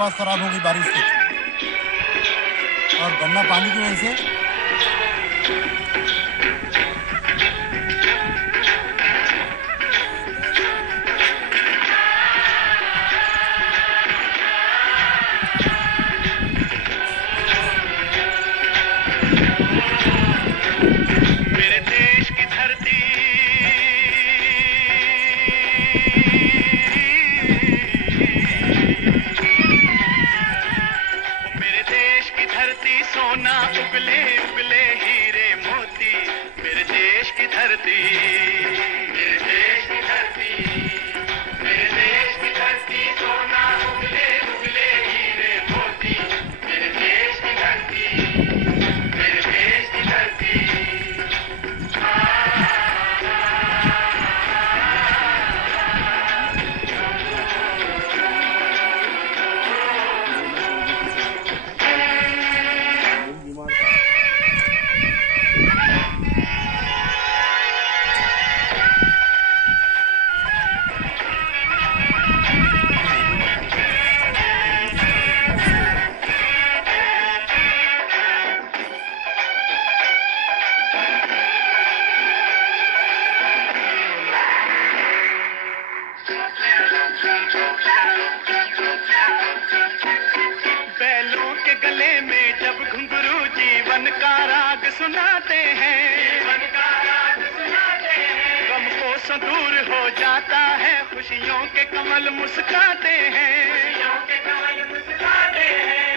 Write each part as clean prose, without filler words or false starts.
कपास खराब हो गई बारिश से और गंदा पानी की वजह से। सोना उगले उगले हीरे मोती, मेरे देश की धरती, मेरे देश की धरती, मेरे देश की धरती, सोना उगले उगले हीरे मोती, मेरे देश की धरती, मेरे देश की धरती। बैलों के गले में जब घुंघरू जीवन का राग सुनाते हैं, जीवन का राग सुनाते हैं, गम को दूर हो जाता है, खुशियों के कमल मुस्काते हैं, खुशियों के कमल मुस्काते हैं।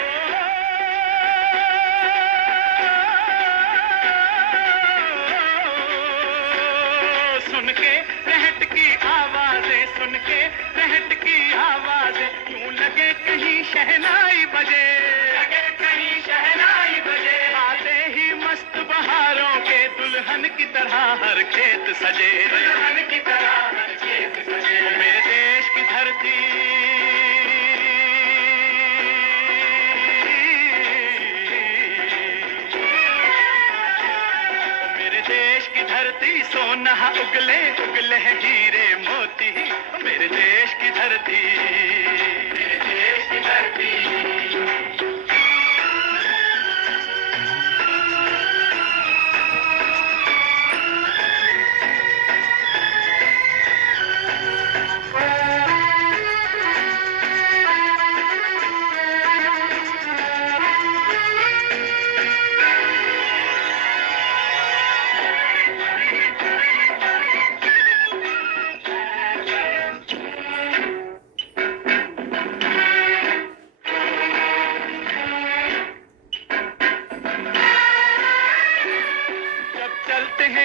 सुन के रहट की आवाजें, सुन के रहट की आवाजें, यूं लगे कहीं शहनाई बजे, लगे कहीं शहनाई बजे। आते ही मस्त बहारों के दुल्हन की तरह हर खेत सजे, दुल्हन की तरह हर खेत सजे। मेरे देश की धरती, मेरे देश की धरती, सोना उगले उगले हीरे मोती, मेरे देश की धरती, मेरे देश की धरती।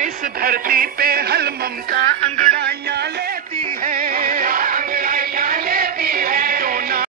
इस धरती पे हल ममता अंगड़ा